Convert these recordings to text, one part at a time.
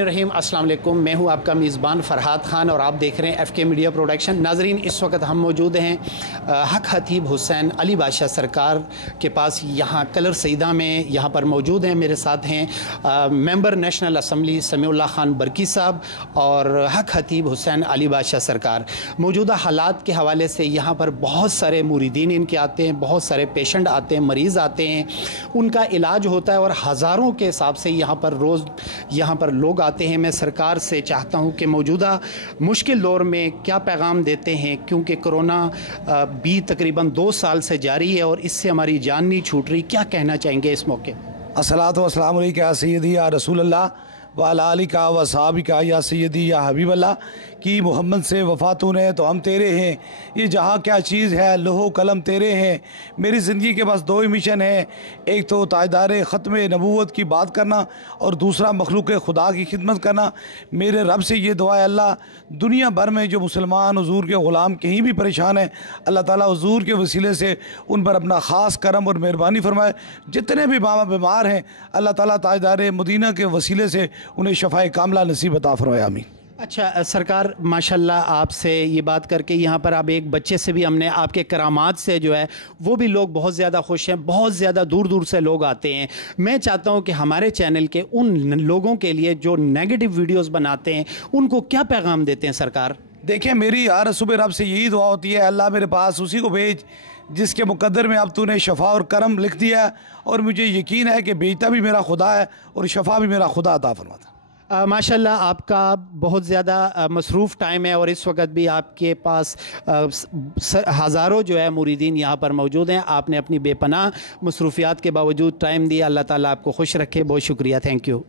रहीम अस्सलाम वालेकुम। मैं हूं आपका मेज़बान फ़रहाद ख़ान और आप देख रहे हैं FK मीडिया प्रोडक्शन। नाजरीन, इस वक्त हम मौजूद हैं हक हतीब हुसैन अली बादशाह सरकार के पास यहाँ कलर सईदा में यहाँ पर मौजूद हैं। मेरे साथ हैं member national assembly Samiullah Khan Barki साहब और हक हतीब हुसैन अली बादशाह सरकार। मौजूदा हालात के हवाले से यहाँ पर बहुत सारे मुरीदीन इनके आते हैं, बहुत सारे पेशेंट आते हैं, मरीज़ आते हैं, उनका इलाज होता है और हज़ारों के हिसाब से यहाँ पर रोज़ यहाँ पर लोग आते हैं। मैं सरकार से चाहता हूं कि मौजूदा मुश्किल दौर में क्या पैगाम देते हैं, क्योंकि कोरोना भी तकरीबन 2 साल से जारी है और इससे हमारी जान नहीं छूट रही। क्या कहना चाहेंगे इस मौके? अस्सलातु वस्सलामु अलैका सय्यदी या रसूल अल्लाह व अला आलिका व सहाबिका या सय्यदी या हबीब अल्लाह कि मोहम्मद से वफ़ातून है तो हम तेरे हैं। ये जहाँ क्या चीज़ है, लोहो कलम तेरे हैं। मेरी ज़िंदगी के पास 2 ही मिशन है, एक तो ताजदार ख़त्म नबूवत की बात करना और दूसरा मखलूक खुदा की खिदमत करना। मेरे रब से ये दुआ है, अल्लाह दुनिया भर में जो मुसलमान हुजूर के ग़ुलाम कहीं भी परेशान है, अल्लाह ताला हुजूर के वसीले से उन पर अपना ख़ास करम और मेहरबानी फरमाए। जितने भी बाबा बीमार हैं, अल्लाह ताला ताजदार मदीना के वसीले से उन्हें शफ़ाए कामला नसीब अता फरमाए। आमीन। अच्छा सरकार, माशाल्लाह आपसे ये बात करके यहाँ पर अब एक बच्चे से भी हमने आपके करामात से जो है वो भी लोग बहुत ज़्यादा खुश हैं, बहुत ज़्यादा दूर दूर से लोग आते हैं। मैं चाहता हूँ कि हमारे चैनल के उन लोगों के लिए जो नेगेटिव वीडियोस बनाते हैं उनको क्या पैगाम देते हैं सरकार? देखिए, मेरी हर सुबह रब से यही दुआ होती है, अल्लाह मेरे पास उसी को भेज जिसके मुकद्दर में अब तूने शफ़ा और करम लिख दिया है, और मुझे यकीन है कि भेजता भी मेरा खुदा है और शफ़ा भी मेरा खुदा अता फरमाता। माशाल्लाह आपका बहुत ज़्यादा मसरूफ़ टाइम है और इस वक्त भी आपके पास हज़ारों जो है मुरीदीन यहाँ पर मौजूद हैं। आपने अपनी बेपनाह मसरूफियात के बावजूद टाइम दिया। अल्लाह ताला आपको खुश रखे। बहुत शुक्रिया, थैंक यू।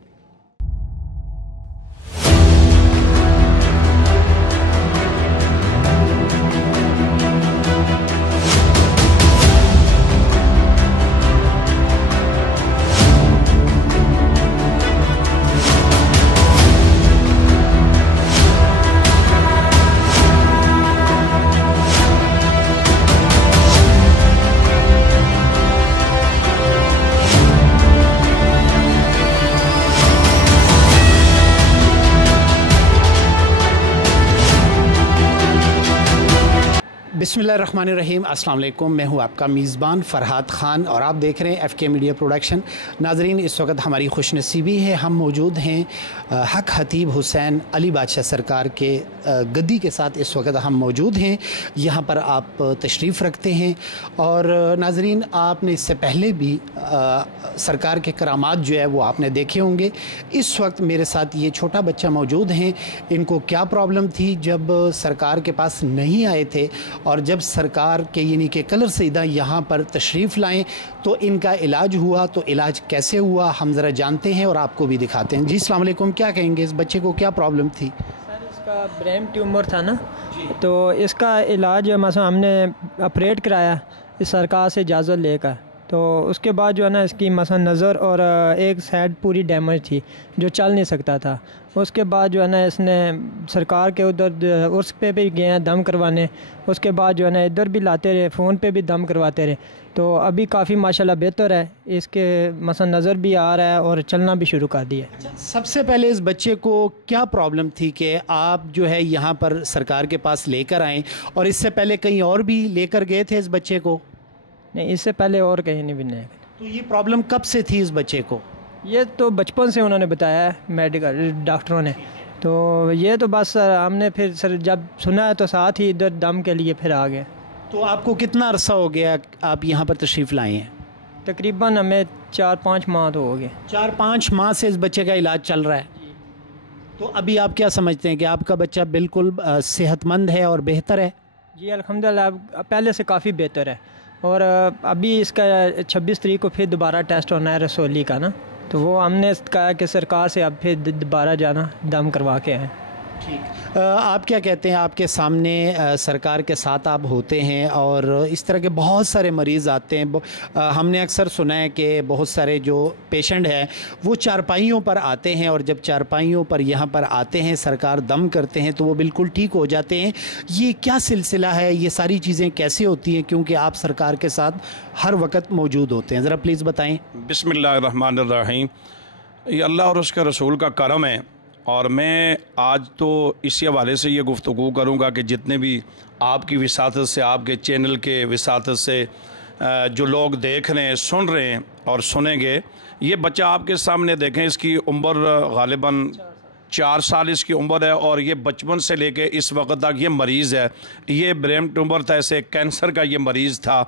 बिस्मिल्लाहिर्रहमानिर्रहीम। अस्सलाम वालेकुम। मैं हूं आपका मेज़बान फ़रहाद ख़ान और आप देख रहे हैं FK मीडिया प्रोडक्शन। नाजरीन, इस वक्त हमारी खुशनसीबी है, हम मौजूद हैं हक हतीब हुसैन अली बादशाह सरकार के गद्दी के साथ इस वक्त हम मौजूद हैं। यहाँ पर आप तशरीफ़ रखते हैं और नाजरीन, आपने इससे पहले भी सरकार के करामात जो है वो आपने देखे होंगे। इस वक्त मेरे साथ ये छोटा बच्चा मौजूद हैं। इनको क्या प्रॉब्लम थी जब सरकार के पास नहीं आए थे, और जब सरकार के यानी कि कलर सईदा यहाँ पर तशरीफ़ लाएँ तो इनका इलाज हुआ। तो इलाज कैसे हुआ हम ज़रा जानते हैं और आपको भी दिखाते हैं। जी अस्सलाम वालेकुम, क्या कहेंगे, इस बच्चे को क्या प्रॉब्लम थी? सर, इसका ब्रेन ट्यूमर था ना, तो इसका इलाज मतलब हमने ऑपरेट कराया इस सरकार से इजाज़त लेकर। तो उसके बाद जो है ना, इसकी मसला नज़र और एक साइड पूरी डैमेज थी जो चल नहीं सकता था। उसके बाद जो है ना, इसने सरकार के उधर उर्स पे भी गए हैं दम करवाने। उसके बाद जो है ना, इधर भी लाते रहे, फ़ोन पे भी दम करवाते रहे। तो अभी काफ़ी माशाल्लाह बेहतर है, इसके मसला नज़र भी आ रहा है और चलना भी शुरू कर दिया। सबसे पहले इस बच्चे को क्या प्रॉब्लम थी कि आप जो है यहाँ पर सरकार के पास लेकर आएँ, और इससे पहले कहीं और भी लेकर गए थे इस बच्चे को? नहीं, इससे पहले और कहीं नहीं भी नहीं। तो ये प्रॉब्लम कब से थी इस बच्चे को? ये तो बचपन से उन्होंने बताया है मेडिकल डॉक्टरों ने। तो ये तो बस हमने फिर सर जब सुना है तो साथ ही इधर दम के लिए फिर आ गए। तो आपको कितना अरसा हो गया आप यहाँ पर तशरीफ़ लाए हैं? तकरीबन हमें 4-5 माह तो हो गए। 4-5 माह से इस बच्चे का इलाज चल रहा है। तो अभी आप क्या समझते हैं कि आपका बच्चा बिल्कुल सेहतमंद है और बेहतर है? जी अल्हम्दुलिल्लाह, पहले से काफ़ी बेहतर है। और अभी इसका 26 तारीख को फिर दोबारा टेस्ट होना है रसोली का ना, तो वो हमने कहा कि सरकार से अब फिर दोबारा जाना दम करवा के आए। ठीक, आप क्या कहते हैं? आपके सामने सरकार के साथ आप होते हैं और इस तरह के बहुत सारे मरीज़ आते हैं। हमने अक्सर सुना है कि बहुत सारे जो पेशेंट हैं वो चारपाइयों पर आते हैं, और जब चारपाइयों पर यहाँ पर आते हैं सरकार दम करते हैं तो वो बिल्कुल ठीक हो जाते हैं। ये क्या सिलसिला है, ये सारी चीज़ें कैसे होती हैं, क्योंकि आप सरकार के साथ हर वक्त मौजूद होते हैं? ज़रा प्लीज़ बताएँ। बिस्मिल्लाहिर्रहमानिर्रहीम। ये अल्लाह और उसके रसूल का करम है और मैं आज तो इसी हवाले से ये गुफ्तगू करूँगा कि जितने भी आपकी विसातत से, आपके चैनल के विसातत से जो लोग देख रहे हैं, सुन रहे हैं और सुनेंगे, ये बच्चा आपके सामने देखें, इसकी उम्र गालिबन 4 साल इसकी उम्र है और ये बचपन से लेके इस वक्त तक ये मरीज़ है। ये ब्रेन ट्यूमर था, ऐसे कैंसर का ये मरीज़ था।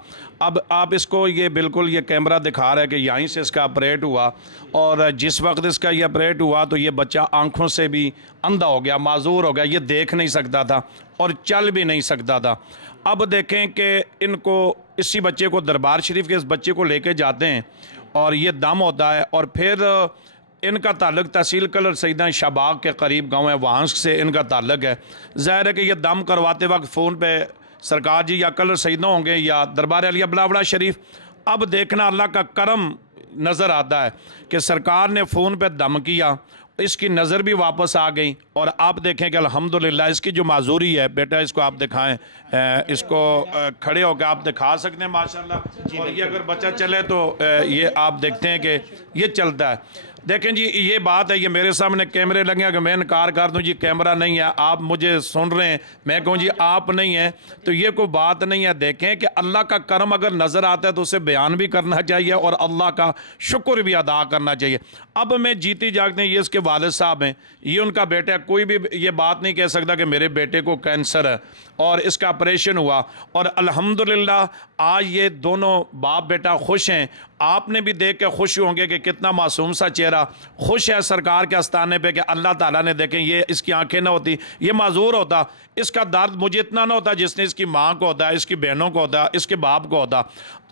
अब आप इसको ये बिल्कुल ये कैमरा दिखा रहा है कि यहीं से इसका ऑपरेट हुआ और जिस वक्त इसका ये ऑपरेट हुआ तो ये बच्चा आँखों से भी अंधा हो गया, माजूर हो गया, ये देख नहीं सकता था और चल भी नहीं सकता था। अब देखें कि इनको, इसी बच्चे को दरबार शरीफ के इस बच्चे को लेके जाते हैं और ये दम होता है और फिर इनका ताल्लुक तहसील कलर सईदा शाहबाग के करीब गांव है, वहाँ से इनका ताल्लुक है। ज़ाहिर है कि ये दम करवाते वक्त फ़ोन पे सरकार जी या कलर सईदा होंगे या दरबार अलिया बिलावड़ा शरीफ। अब देखना अल्लाह का करम नज़र आता है कि सरकार ने फ़ोन पे दम किया, इसकी नज़र भी वापस आ गई और आप देखें कि अल्हम्दुलिल्लाह इसकी जो माजूरी है, बेटा इसको आप दिखाएं, इसको खड़े होकर आप दिखा सकते हैं माशाल्लाह। और ये अगर बच्चा चले तो ये आप देखते हैं कि ये चलता है। देखें जी, ये बात है, ये मेरे सामने कैमरे लगे हैं कि मैं इनकार कर दूं जी कैमरा नहीं है, आप मुझे सुन रहे हैं, मैं कहूँ जी आप नहीं हैं, तो ये कोई बात नहीं है। देखें कि अल्लाह का करम अगर नज़र आता है तो उसे बयान भी करना चाहिए और अल्लाह का शुक्र भी अदा करना चाहिए। अब मैं जीती जागते, ये इसके वालिद साहब हैं, ये उनका बेटा है। कोई भी ये बात नहीं कह सकता कि मेरे बेटे को कैंसर है और इसका ऑपरेशन हुआ और अल्हम्दुलिल्लाह आज ये दोनों बाप बेटा खुश हैं। आपने भी देख के खुश होंगे कि कितना मासूम सा चेहरा खुश है सरकार के आस्थाने पे कि अल्लाह ताला ने, देखें ये इसकी आंखें ना होती, ये माजूर होता, इसका दर्द मुझे इतना ना होता जिसने इसकी माँ को होता है, इसकी बहनों को होता है, इसके बाप को होता।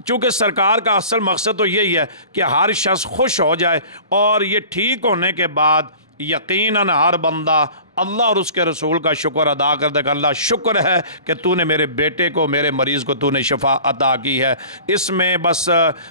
चूँकि सरकार का असल मकसद तो यही है कि हर शख्स खुश हो जाए और ये ठीक होने के बाद यकीनन हर बंदा अल्लाह और उसके रसूल का शुक्र अदा कर देगा। अल्लाह शुक्र है कि तूने मेरे बेटे को, मेरे मरीज़ को तूने शफा अता की है। इसमें बस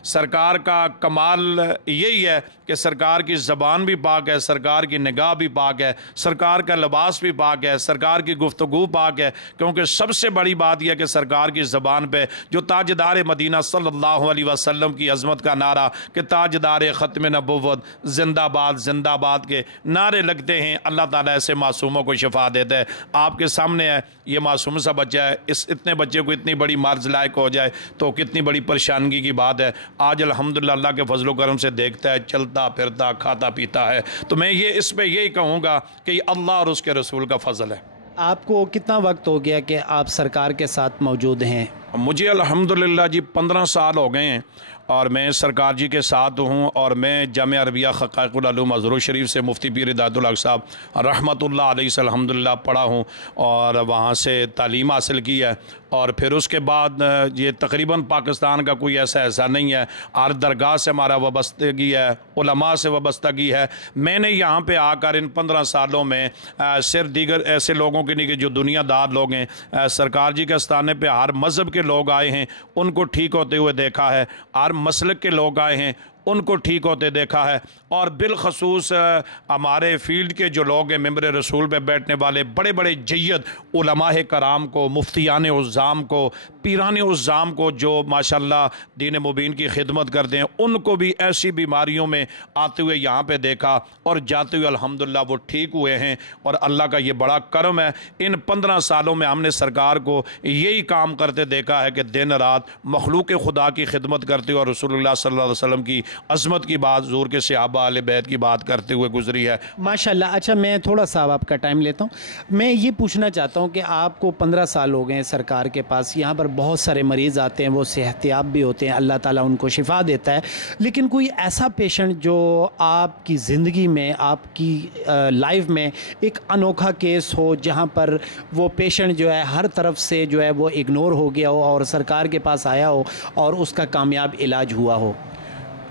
सरकार का कमाल यही है कि सरकार की ज़बान भी पाक है, सरकार की निगाह भी पाक है, सरकार का लिबास भी पाक है, सरकार की गुफ्तगू पाक है। क्योंकि सबसे बड़ी बात यह है कि सरकार की ज़बान पे जो ताजदार मदीना सल्लल्लाहु अलैहि वसल्लम की अज़मत का नारा कि ताजदार ख़त्म नबुव्वत जिंदाबाद जिंदाबाद के नारे लगते हैं, अल्लाह ताला ऐसे मासूमों को शफा देता है। आपके सामने है, ये मासूम सा बच्चा है, इस इतने बच्चे को इतनी बड़ी मर्ज लायक हो जाए तो कितनी बड़ी परेशानी की बात है। आज अल्हम्दुलिल्लाह अल्लाह के फजल करम से देखता है, चलता फिरता खाता पीता है। तो मैं ये इस पर यही कहूँगा कि अल्लाह और उसके रसूल का फजल है। आपको कितना वक्त हो गया कि आप सरकार के साथ मौजूद हैं? मुझे अल्हम्दुलिल्लाह जी 15 साल हो गए हैं और मैं सरकार जी के साथ हूँ और मैं जामिया अरबिया हक़ाइक़ुल उलूम अज़हर शरीफ से मुफ्ती पीर हिदायतुल हक़ साहब रहमतुल्लाह अलैहि से अल्हम्दुलिल्लाह पढ़ा हूँ और वहाँ से तालीम हासिल की है। और फिर उसके बाद ये तकरीबन पाकिस्तान का कोई ऐसा नहीं है, हर दरगाह से हमारा वाबस्तगी है, उलमा से वाबस्तगी है। मैंने यहाँ पे आकर इन 15 सालों में सिर्फ दीगर ऐसे लोगों की नहीं कि जो दुनियादार लोग हैं, सरकार जी के आस्थाने पे हर मज़हब के लोग आए हैं, उनको ठीक होते हुए देखा है, हर मसलक के लोग आए हैं, उनको ठीक होते देखा है। और बिलखसूस हमारे फील्ड के जो लोग हैं, मेंबर रसूल पे बैठने वाले बड़े बड़े जय्यद उलमाए कराम को, मुफ्तियान उज़्ज़ाम को, पीरान उज़्ज़ाम को जो माशाल्लाह दीन मुबीन की खिदमत करते हैं, उनको भी ऐसी बीमारियों में आते हुए यहाँ पे देखा और जाते हुए अल्हम्दुलिल्लाह वो ठीक हुए हैं। और अल्लाह का ये बड़ा करम है, इन 15 सालों में हमने सरकार को यही काम करते देखा है कि दिन रात मखलूक खुदा की खिदमत करते हुए और रसूलुल्लाह सल्लल्लाहु अलैहि वसल्लम की अज़मत की बात, ज़ूर के सहाबा अहले बैत की बात करते हुए गुजरी है माशाल्लाह। अच्छा, मैं थोड़ा सा आपका टाइम लेता हूँ। मैं ये पूछना चाहता हूँ कि आपको 15 साल हो गए हैं सरकार के पास, यहाँ पर बहुत सारे मरीज़ आते हैं, वो सेहतियाब भी होते हैं, अल्लाह ताला उनको शिफा देता है, लेकिन कोई ऐसा पेशेंट जो आपकी ज़िंदगी में, आपकी लाइफ में एक अनोखा केस हो जहाँ पर वो पेशेंट जो है हर तरफ से जो है वो इग्नोर हो गया हो और सरकार के पास आया हो और उसका कामयाब इलाज हुआ हो?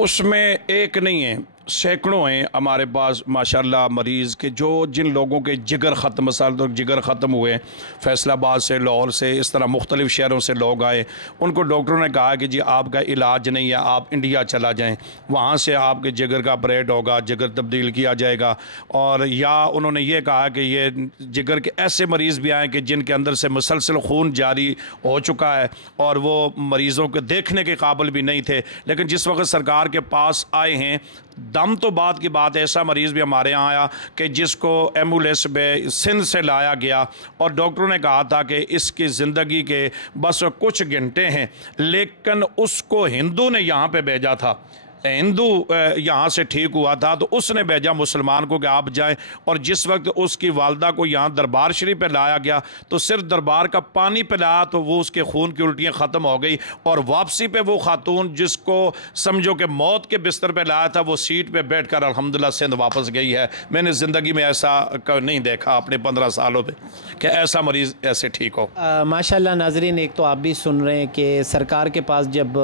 उसमें एक नहीं है, सैकड़ों हैं हमारे पास माशाल्लाह मरीज़ के जो जिन लोगों के जिगर ख़त्म, साल तो जिगर ख़त्म हुए, फैसलाबाद से, लाहौर से, इस तरह मुख्तलिफ़ शहरों से लोग आए, उनको डॉक्टरों ने कहा कि जी आपका इलाज नहीं है, आप इंडिया चला जाएं, वहाँ से आपके जिगर का ऑपरेट होगा, जिगर तब्दील किया जाएगा। और या उन्होंने ये कहा कि ये जिगर के ऐसे मरीज़ भी आए कि जिनके अंदर से मुसलसल खून जारी हो चुका है और वो मरीज़ों को देखने के काबिल भी नहीं थे, लेकिन जिस वक्त सरकार के पास आए हैं दम तो बात की बात, ऐसा मरीज़ भी हमारे यहाँ आया कि जिसको एम्बुलेंस में सिंध से लाया गया और डॉक्टरों ने कहा था कि इसकी ज़िंदगी के बस कुछ घंटे हैं, लेकिन उसको हिंदू ने यहाँ पे भेजा था, हिंदू यहाँ से ठीक हुआ था तो उसने भेजा मुसलमान को कि आप जाएं। और जिस वक्त उसकी वालदा को यहाँ दरबार शरीफ पे लाया गया तो सिर्फ दरबार का पानी पिलाया तो वो उसके खून की उल्टियाँ ख़त्म हो गई, और वापसी पे वो खातून जिसको समझो कि मौत के बिस्तर पे लाया था वो सीट पे बैठ कर अल्हम्दुलिल्लाह सिंध वापस गई है। मैंने ज़िंदगी में ऐसा नहीं देखा अपने 15 सालों पर कि ऐसा मरीज़ ऐसे ठीक हो। माशाल्लाह नाजरीन, एक तो आप भी सुन रहे हैं कि सरकार के पास जब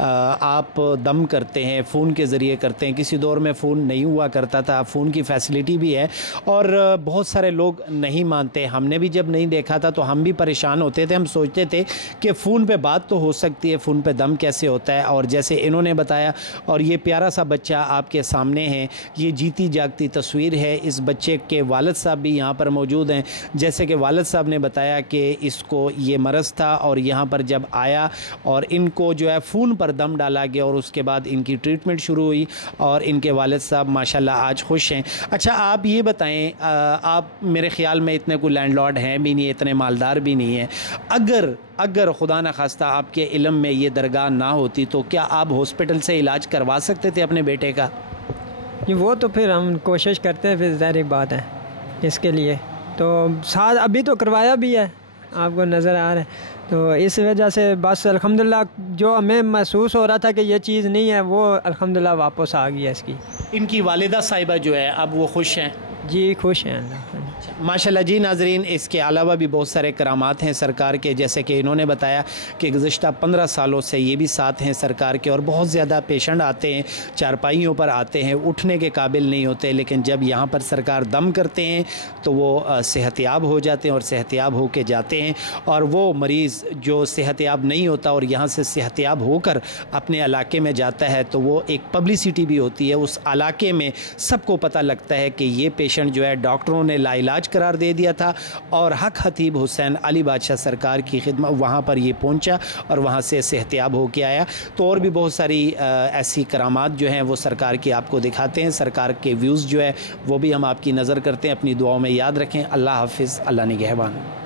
आप दम करते हैं फ़ोन के ज़रिए करते हैं, किसी दौर में फ़ोन नहीं हुआ करता था, फ़ोन की फैसिलिटी भी है और बहुत सारे लोग नहीं मानते। हमने भी जब नहीं देखा था तो हम भी परेशान होते थे, हम सोचते थे कि फ़ोन पे बात तो हो सकती है, फ़ोन पे दम कैसे होता है। और जैसे इन्होंने बताया, और ये प्यारा सा बच्चा आपके सामने है, ये जीती जागती तस्वीर है। इस बच्चे के वालिद साहब भी यहाँ पर मौजूद हैं। जैसे कि वालिद साहब ने बताया कि इसको ये मरज़ था और यहाँ पर जब आया और इनको जो है फ़ोन पर दम डाला गया और उसके बाद इनकी ट्रीटमेंट शुरू हुई और इनके वालिद साहब माशाल्लाह आज खुश हैं। अच्छा, आप ये बताएं, आप मेरे ख़्याल में इतने कोई लैंडलॉर्ड हैं भी नहीं, इतने मालदार भी नहीं हैं। अगर खुदा न खास्ता आपके इल्म में ये दरगाह ना होती तो क्या आप हॉस्पिटल से इलाज करवा सकते थे अपने बेटे का? वो तो फिर हम कोशिश करते हैं, फिर ज़ाहिर बात है इसके लिए तो साथ अभी तो करवाया भी है, आपको नज़र आ रहा है। तो इस वजह से बस अल्हम्दुलिल्लाह जो हमें महसूस हो रहा था कि ये चीज़ नहीं है वो अल्हम्दुलिल्लाह वापस आ गई है इसकी। इनकी वालिदा साहिबा जो है अब वो खुश हैं? जी खुश हैं अल्लाह। माशाल्लाह जी नाजरीन, इसके अलावा भी बहुत सारे करामात हैं सरकार के, जैसे कि इन्होंने बताया कि गुज़िश्ता 15 सालों से ये भी साथ हैं सरकार के और बहुत ज़्यादा पेशेंट आते हैं, चारपाइयों पर आते हैं, उठने के काबिल नहीं होते, लेकिन जब यहाँ पर सरकार दम करते हैं तो वो सेहतियाब हो जाते हैं और सेहतियाब हो के जाते हैं। और वो मरीज़ जो सेहतियाब नहीं होता और यहाँ से सेहतियाब होकर अपने इलाके में जाता है तो वो एक पब्लिसिटी भी होती है, उस इलाके में सबको पता लगता है कि ये पेशेंट जो है डॉक्टरों ने लाइलाज करार दे दिया था और हक हतीब हुसैन अली बादशाह सरकार की खिदमत वहाँ पर ये पहुँचा और वहाँ से सेहतियाब हो के आया। तो और भी बहुत सारी ऐसी करामात जो हैं वो सरकार की आपको दिखाते हैं। सरकार के व्यूज़ जो है वो भी हम आपकी नज़र करते हैं। अपनी दुआओं में याद रखें। अल्लाह हाफिज़, अल्लाह निगहबान।